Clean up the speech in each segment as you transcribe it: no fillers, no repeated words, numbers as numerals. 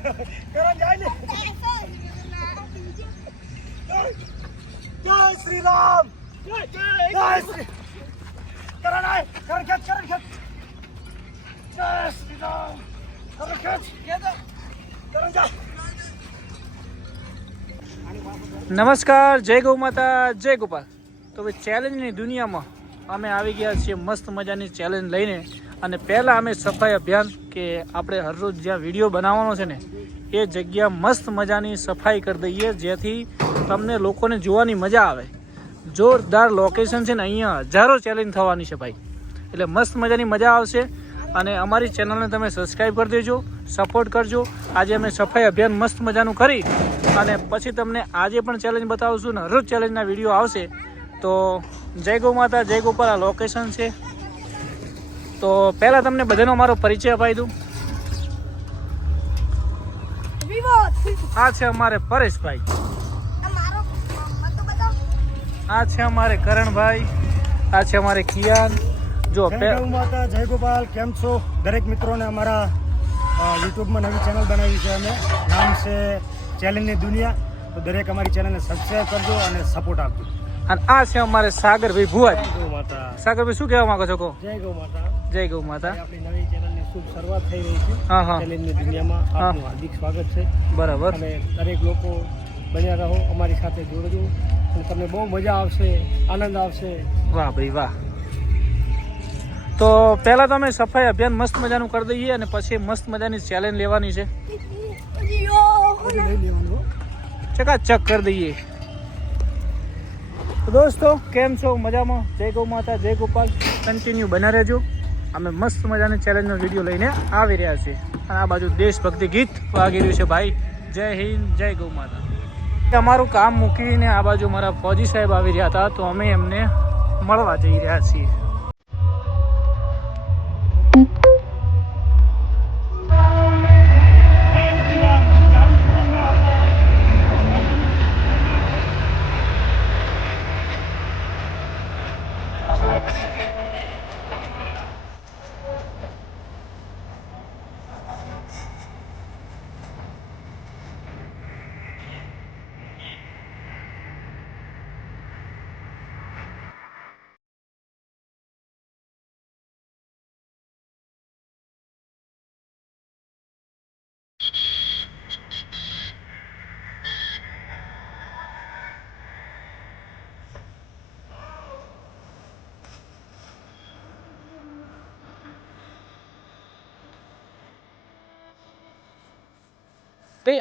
કરણ જાય ને જય શ્રી રામ જય શ્રી કરણ આય કરણ ખેંચ જય શ્રી રામ કરણ ખેંચ કરણ જા નમસ્કાર, જય ગૌ માતા, જય ગોપાલ. તો ભાઈ ચેલેન્જની દુનિયામાં અમે આવી ગયા છીએ મસ્ત મજાની ચેલેન્જ લઈને. અને પહેલાં અમે સફાઈ અભિયાન કે આપણે હરરોજ જ્યાં વિડીયો બનાવવાનો છે ને એ જગ્યા મસ્ત મજાની સફાઈ કરી દઈએ, જેથી તમને લોકોને જોવાની મજા આવે. જોરદાર લોકેશન છે ને, અહીંયા હજારો ચેલેન્જ થવાની છે ભાઈ, એટલે મસ્ત મજાની મજા આવશે. અને અમારી ચેનલને તમે સબસ્ક્રાઈબ કરી દેજો, સપોર્ટ કરજો. આજે અમે સફાઈ અભિયાન મસ્ત મજાનું કરી અને પછી તમને આજે પણ ચેલેન્જ બતાવશું ને હરરોજ ચેલેન્જના વિડીયો આવશે. તો જય ગૌ માતા, જય ગોપાલ. આ લોકેશન છે. તો પહેલાં તમને બધાનો મારો પરિચય અપાઈ દઉં. આ છે અમારે પરેશભાઈ, આ છે અમારે કરણભાઈ, આ છે અમારે કિયાન. જો જય ગૌ માતા, જય ગોપાલ. કેમ છો દરેક મિત્રોને? અમારા યુટ્યુબમાં નવી ચેનલ બનાવી છે અમે, નામ છે ચેલેન્જની દુનિયા. તો દરેક અમારી ચેનલને સબસ્ક્રાઈબ કરજો અને સપોર્ટ આપજો. અને આ છે અમારે સાગરભાઈ ભુવાજ. ગૌ માતા. સાગરભાઈ શું કહેવા માંગો છો? કહો. જય ગૌ માતા. જય ગૌ માતા. આપણી નવી ચેનલની શુભ શરૂઆત થઈ રહી છે. હા હા, ચેલેન્જની દુનિયામાં આપનું હાર્દિક સ્વાગત છે. બરાબર. અને દરેક લોકો બન્યા રહો, અમારી સાથે જોડજો અને તમને બહુ મજા આવશે, આનંદ આવશે. વાહ ભાઈ વાહ. તો પહેલાં તો અમે સફાઈ અભિયાન મસ્ત મજાનું કરી દઈએ અને પછી મસ્ત મજાની ચેલેન્જ લેવાની છે. લઈ લેવાનું. ચકાચક કરી દઈએ. તો દોસ્તો કેમ છો? મજામાં? જય ગૌ માતા, જય ગોપાલ. કન્ટિન્યુ બના રહેજો. અમે મસ્ત મજાની ચેલેન્જનો વિડીયો લઈને આવી રહ્યા છીએ. અને આ બાજુ દેશભક્તિ ગીત વાગી રહ્યું છે ભાઈ. જય હિન્દ, જય ગૌ માતા. અમારું કામ મૂકીને આ બાજુ મારા ફૌજી સાહેબ આવી રહ્યા હતા, તો અમે એમને મળવા જઈ રહ્યા છીએ.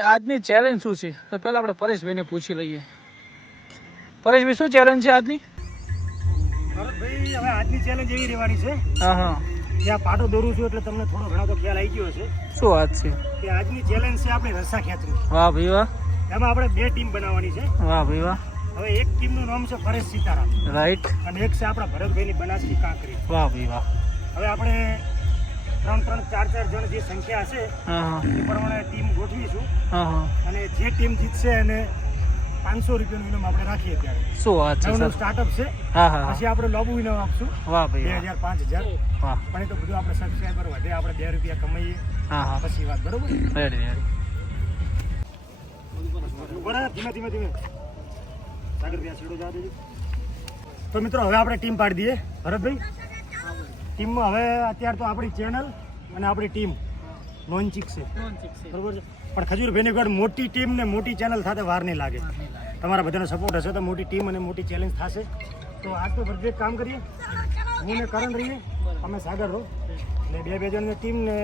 આજની ચેલેન્જ શું છે? તો પહેલા આપણે પરેશભાઈને પૂછી લઈએ. પરેશભાઈ, શું ચેલેન્જ છે આજની? ભરતભાઈ, હવે આજની ચેલેન્જ એવી રહેવાની છે. હા હા, ત્યાં પાટો દોરું છું એટલે તમને થોડો ઘણો તો ખ્યાલ આવી ગયો હશે શું વાત છે? કે આજની ચેલેન્જ છે આપણી રસ્સા ખેંચની. વાહ ભાઈ વાહ. એમાં આપણે બે ટીમ બનાવવાની છે. વાહ ભાઈ વાહ. હવે એક ટીમનું નામ છે પરેશ સીતારામ, રાઈટ. અને એક છે આપણા ભરતભાઈની બનાસની કાંકરી. વાહ ભાઈ વાહ. હવે આપણે 3-3, 4-4 જણ જે સંખ્યા હશે હા હા, એ પ્રમાણે ટીમ ગોઠવીશું. હા હા, અને જે ટીમ જીતશે એને 500 રૂપિયાનું ઇનામ આપણે રાખીએ. ત્યારે શું વાત છે નવું સર? સ્ટાર્ટઅપ છે. હા હા, પછી આપણે લોબુ ઇનામ આપશું વાહ ભાઈ વાહ. 2000, 5000. વાહ. પણ એ તો બધું આપણે સબસ્ક્રાઈબર વધે, આપણે 2 રૂપિયા કમાઈએ હા હા, પછી વાત. બરોબર? Ready ready. બરાબર, ધીમે ધીમે ધીમે સાગર ત્યાં છેડો જવા દેજો. તો મિત્રો હવે આપણે ટીમ પાડી દઈએ. ભરતભાઈ, ટીમમાં હવે અત્યારે તો આપણી ચેનલ અને આપણી ટીમ લોન્ચિંગ છે. બરોબર છે? પણ ખજૂરભાઈની ગઢ મોટી ટીમ ને મોટી ચેનલ સાથે વાર નહીં લાગે. તમારા બધાનો સપોર્ટ હશે તો મોટી ટીમ અને મોટી ચેલેન્જ થશે. તો આજ તો ભરતભાઈ કામ કરીએ, હું ને કરણ રહીએ, તમે સાગર રહો, ને બે જણની ટીમ ને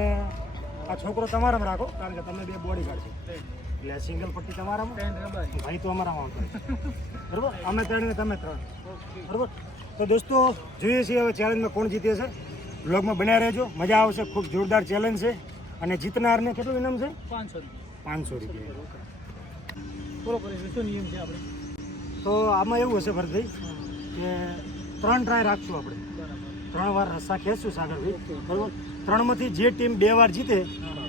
આ છોકરો તમારામાં રાખો, કારણ કે તમે બે બોડી ગાર્ડ છો. એટલે સિંગલ પટ્ટી તમારામાં, ભાઈ તો અમારામાં આવતો. બરોબર? અમે 3 ને તમે 3. બરોબર? તો દોસ્તો જોઈએ છીએ હવે ચેલેન્જમાં કોણ જીતે છે. બ્લોગમાં બન્યા રહેજો, મજા આવશે. ખૂબ જોરદાર ચેલેન્જ છે અને જીતનારને કેટલું ઇનામ છે? 500 રૂપિયા. બરોબર. શું નિયમ છે આપણે? તો આમાં એવું હશે ભરતભાઈ કે 3 ટ્રાય રાખશું આપણે. 3 વાર રસ્સા ખેંચશું સાગરભાઈ. બરોબર? 3માંથી જે ટીમ 2 વાર જીતે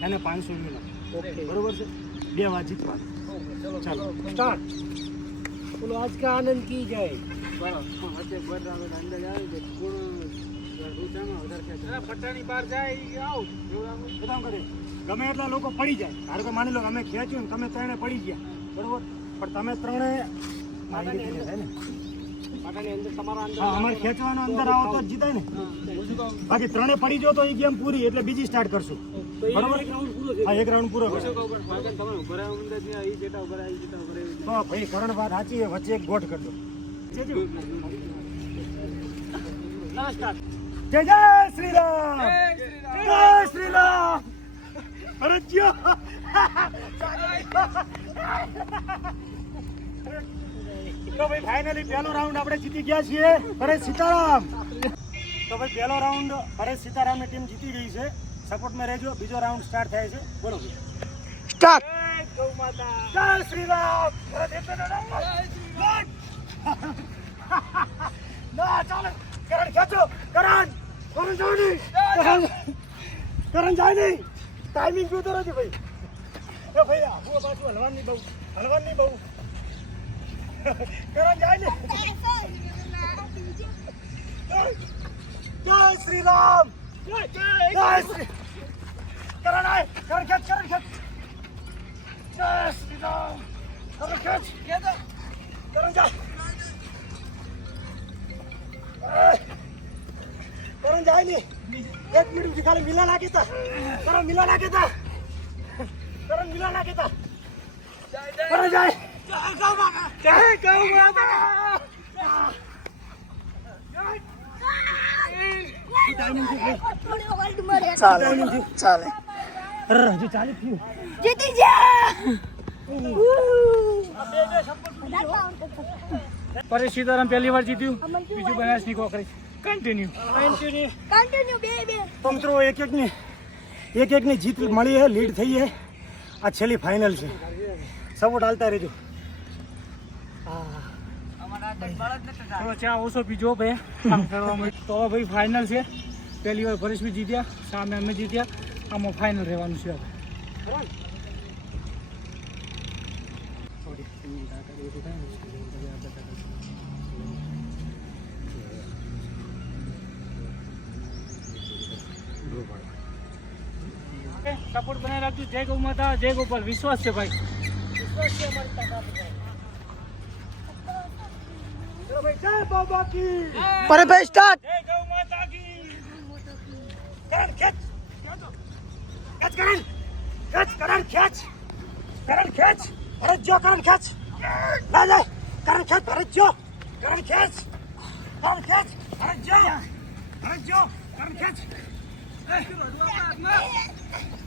એને 500 ઇનામ. બરોબર છે? 2 વાર જીતવાનું. ચાલો સ્ટાર્ટ. બોલો આજ કા આનંદ કી જાય. પટ્ટાની બહાર જાય આવ. બતાવ કરે. ગમે એટલા લોકો પડી જાય. ધારો કે માની લો અમે ખેંચ્યું ને તમે ત્રણે પડી ગયા, બરોબર, પણ તમે ત્રણે અમારે ખેંચવાનો અંદર આવો તો જ જીતાય ને. બાકી ત્રણે પડી જાઓ તો એ ગેમ પૂરી, એટલે બીજી સ્ટાર્ટ કરશું, બરોબર? હા, એક રાઉન્ડ પૂરો કરશો. તો ભાઈ કરણ વાત સાચી છે, વચ્ચે એક ગોઠ કરી દો. જય જય શ્રી રામ, જય શ્રી રામ. અરે જ્યો. તો ભાઈ ફાઇનલી પહેલો રાઉન્ડ આપણે જીતી ગયા છીએ. પરેશ સીતારામ. તો ભાઈ પહેલો રાઉન્ડ પરેશ સીતારામની ટીમ જીતી ગઈ છે. સપોર્ટમાં રહેજો. બીજો રાઉન્ડ સ્ટાર્ટ થાય છે. બોલો સ્ટાર્ટ. જય ગૌ માતા, જય શ્રી રામ. ના ચાલો કરણ ખેંચો. કરણ જાય નહીં. કરણ જાય નહીં. ટાઈમિંગ જોતો રહેજો ભાઈ. એ ભાઈ આબુ પાછું હલવાની બહુ, હલવાની બહુ. કરણ જાય ને. જય શ્રી રામ, જય શ્રી. કરણ આય, કરણ ખેંચ, કરણ ખેંચ. જય શ્રી રામ. કરણ ખેંચ, કરણ જાય. કરણ જાય ને. 1 મિનિટ સુધી ખાલી મિલા નાખી તા. કરણ મિલા નાખી તા. કરણ મિલા નાખી તા. કરણ જાય. જય ગૌ માતા, જય ગૌ માતા. ચાલે. હજુ ચાલે થયું. જીતી જા. પરેશ સીતારામ પહેલી વાર જીત્યું, બીજું બનાસની કોકરી. કન્ટિન્યુ બે તો મિત્રો એક એકની જીત મળી છે, લીડ થઈ છે. આ છેલ્લી ફાઇનલ છે. સપોર્ટ હાલતા રહેજો. થોડો ચા ઓછો પીજો ભાઈ. તો ભાઈ ફાઇનલ છે. પહેલી વાર પરેશ બી જીત્યા, સામે અમે જીત્યા. આમાં ફાઇનલ રહેવાનું છે હવે. સપોર્ટ બનાવી રાખજો. જય ગૌ માતા, જય ગોપાલ. વિશ્વાસ છે ભાઈ, વિશ્વાસ છે અમારી તાકાત. ચલો ભાઈ, જય બાબા કી. પર ભાઈ સ્ટાર્ટ. જય ગૌ માતા કી. કરણ ખેંચ. ખેંચ કરણ. ખેંચ કરણ ખેંચ. કરણ ખેંચ. ભરત જો કરણ ખેંચ. લા લા. કરણ ખેંચ ભરત જો. કરણ ખેંચ. કરણ ખેંચ ભરત જો. ભરત જો. કરણ ખેંચ.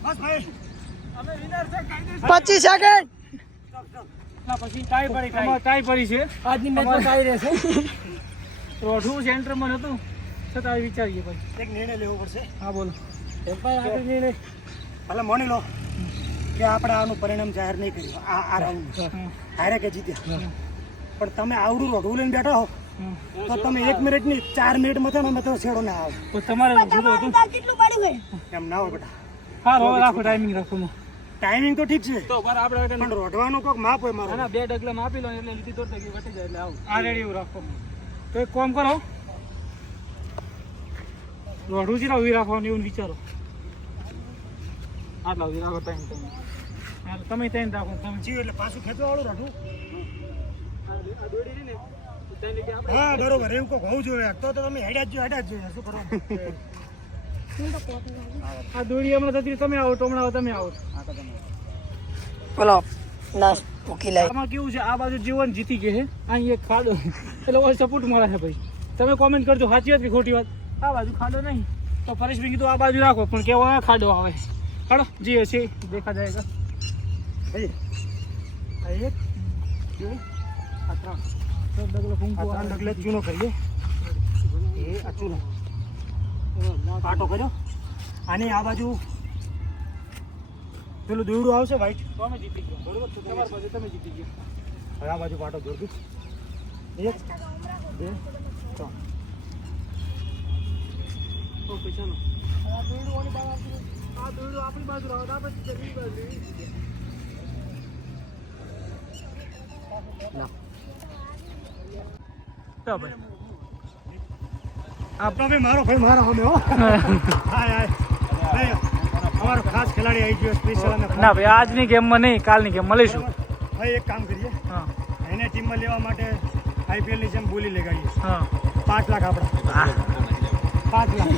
બસ ભાઈ અમે વિનર છે. 25 સેકન્ડ. પછી ટાઈ પડી છે. આજની મેચમાં ટાઈ રહેશે. રોઢું સેન્ટરમાં નહોતું, છતાં વિચારીએ ભાઈ એક નિર્ણય લેવો પડશે. હા બોલો. ભલે માની લો કે આપણે આનું પરિણામ જાહેર નહીં કર્યું આ રાઉન્ડ હારે કે જીત્યા, પણ તમે આવડું રોઢું લઈને બેઠા હો તો તમે 1 મિનિટની 4 મિનિટમાં છે ને અમે તો છેડો ના આવે. તો તમારે કેટલું પડ્યું છે? એમ ના હોય બેટા. હા રાખો, ટાઈમિંગ રાખો. ટાઈમિંગ તો ઠીક છે, તો બરાબર પણ રોઢવાનું કોઈક માપ હોય મારું. 2 ડગલા માપી લો એટલે લીધી તોડ વટી જાય એટલે આવું. આ રેડી એવું રાખો. તો એક કામ કરો, રોઢું છે ને ઉભી રાખવાનું એવું વિચારો. આટલા ઉભી રાખો. ટાઈમ તમે ટાઈમ રાખો. તમે જીવ એટલે પાછું ખેંચવા વાળું રોઢું. આ દોડી રહી ને હા બરોબર, એવું કોઈક હોવું જોઈએ. તો તમે હેડ્યા જ જોઈએ. શું કરવાનું? આ દોરી હમણાં થતી તમે આવો, ટોમણા આવો, તમે આવો. બોલો નાસ મૂકી લાય. આમાં કેવું છે, આ બાજુ જીવન જીતી ગઈ છે, અહીં એક ખાડો એટલે સપોર્ટ મળે છે ભાઈ. તમે કોમેન્ટ કરજો સાચી વાત કે ખોટી વાત. આ બાજુ ખાડો નહીં તો પરેશભાઈ કીધું આ બાજુ રાખો, પણ કેવો ખાડો આવે. હાડો જે હશે દેખા જાયગા. ભાઈ આ એક આ 3 ડગલો ફૂંકવો. 3 ડગલે ચૂનો કરીએ. એ આ ચૂનો પાટો કર્યો. આની આ બાજુ પેલું દોરડું આવશે વ્હાઈટ, તો અમે જીતી ગયા. બરોબર છે, તમારી બાજુ તમે જીતી ગયા. હવે આ બાજુ પાટો દોરડું. 1 2 3. ઓકે ચાલો. આ દોરડું આપણી બાજુ રાખ, આ બાજુ જમણી બાજુ. તો ભાઈ આપનો ભાઈ મારો ભાઈ મારા અમે હો. હાય હાય ભાઈ અમારો ખાસ ખેલાડી આવી ગયો સ્પેશિયલ અમે ના ભાઈ આજની ગેમમાં નહીં, કાલની ગેમ મળીશું. ભાઈ એક કામ કરીએ, હા એને ટીમમાં લેવા માટે IPL ની જેમ બોલી લગાડીએ. હા 5 લાખ આપણા, 5 લાખ.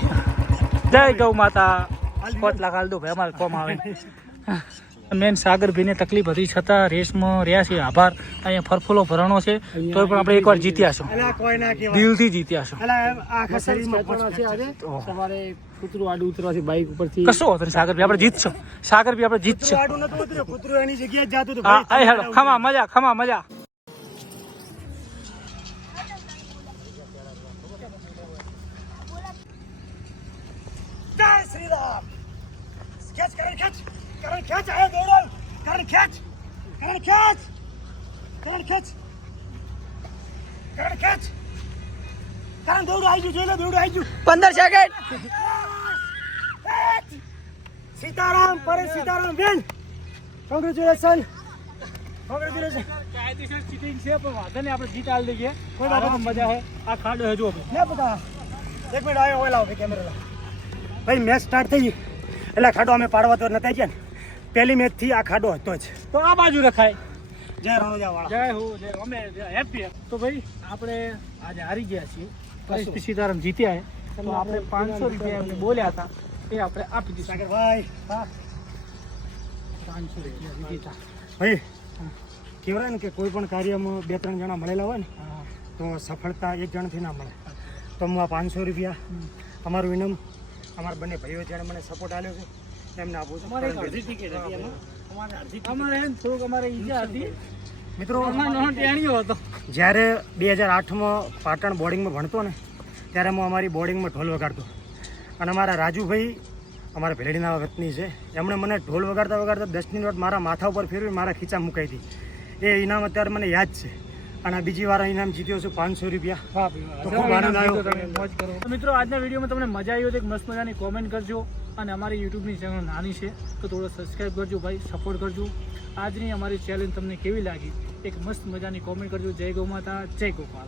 જય ગૌ માતા. 5 લાખ હાલ દો ભાઈ, અમારે કોમ આવે. મેન સાગરભાઈને તકલીફ હતી છતાં રેસમાં રહ્યા છે. આભાર. અહીંયા ફરફુલો ભરણો છે તોય પણ આપણે એકવાર જીત્યા છો, અલા કોઈ ના કહેવાય. દિલથી જીત્યા છો. અલા આખા શરીરમાં ઓહો. તમારે કૂતરું આડું ઉતરવાથી બાઇક ઉપરથી કશો વાંધો નહીં સાગરભાઈ, આપણે જીતશો. સાગરભાઈ આપણે જીતશો. આડું નતું ઉતર્યું, કૂતરું એની જગ્યાએ જ જાતું હતું. હા ભાઈ, હેડો ખમા મજા, ખમા મજા. જય શ્રી રામ. ખેંચ કરણ ખેંચ, કરણ ખેંચ, આયો દોડો, કરણ ખેંચ, કરણ ખેંચ, કરણ ખેંચ, કરણ ખેંચ, કરણ દોડો આવી ગયું, જોઈ લો દોડો આવી ગયું. 15 સેકન્ડ. સીતારામ પરે સીતારામ બેન, કોંગ્રેચ્યુલેશન, કોંગ્રેચ્યુલેશન. કાયદેસર ચીટિંગ છે પણ વાંધો નહીં, આપણે જીત આલ દઈએ. કોઈ બાબત મજા છે. આ ખાડો હજુ લે પતા એક મિનિટ આવ્યો, ઓય લાવ કેમેરા લાવ. ભાઈ મેચ સ્ટાર્ટ થઈ ગઈ એટલે ખાડો અમે પાડવા તો નતા ગયા ને. પહેલી મેચ થી આ ખાડો હતો જ. તો આ બાજુ રખાય. જય રણોજા વાળા. જય હો જય. અમે હેપી. તો ભાઈ આપણે આજે હારી ગયા છીએ, પછી સીતારામ જીત્યા છે. તો આપણે 500 રૂપિયા એમને બોલ્યા હતા એ આપણે આપી દીધું. સાગરભાઈ હા 500 રૂપિયા જીતા. ભાઈ કહેવાય ને કે કોઈ પણ કાર્યમાં 2-3 જણા મળેલા હોય ને હા તો સફળતા એક જણથી ના મળે. તો હું આ 500 રૂપિયા અમારું ઇનામ અમારા બંને ભાઈઓ જેણે મને સપોર્ટ આપ્યો છે એમને આપું છું. અમારે અડધી ટિકિટ હતી એમાં. અમારે હે ને થોડુંક અમારે ઈજા હતી. મિત્રો અમારો ટેણીયો હતો. જ્યારે 2008માં પાટણ બોર્ડિંગમાં ભણતો ને ત્યારે હું અમારી બોર્ડિંગમાં ઢોલ વગાડતો અને અમારા રાજુભાઈ અમારા ભેલડીના વતની છે, એમણે મને ઢોલ વગાડતા વગાડતા 10ની નોટ મારા માથા ઉપર ફેરવી મારા ખીચા મુકાઈ હતી. એ ઇનામ અત્યારે મને યાદ છે અને આ બીજી વાર ઇનામ જીત્યો છું 500 રૂપિયા. તો ખૂબ આનંદ આવ્યો. મોજ કરો. તો મિત્રો આજના વિડીયોમાં તમને મજા આવી હોય તો એક મસ્ત મજાની કોમેન્ટ કરજો અને અમારી યુટ્યુબની ચેનલ નાની છે તો થોડો સબસ્ક્રાઈબ કરજો ભાઈ, સપોર્ટ કરજો. આજની અમારી ચેલેન્જ તમને કેવી લાગી એક મસ્ત મજાની કોમેન્ટ કરજો. જય ગૌ માતા, જય ગોપાલ.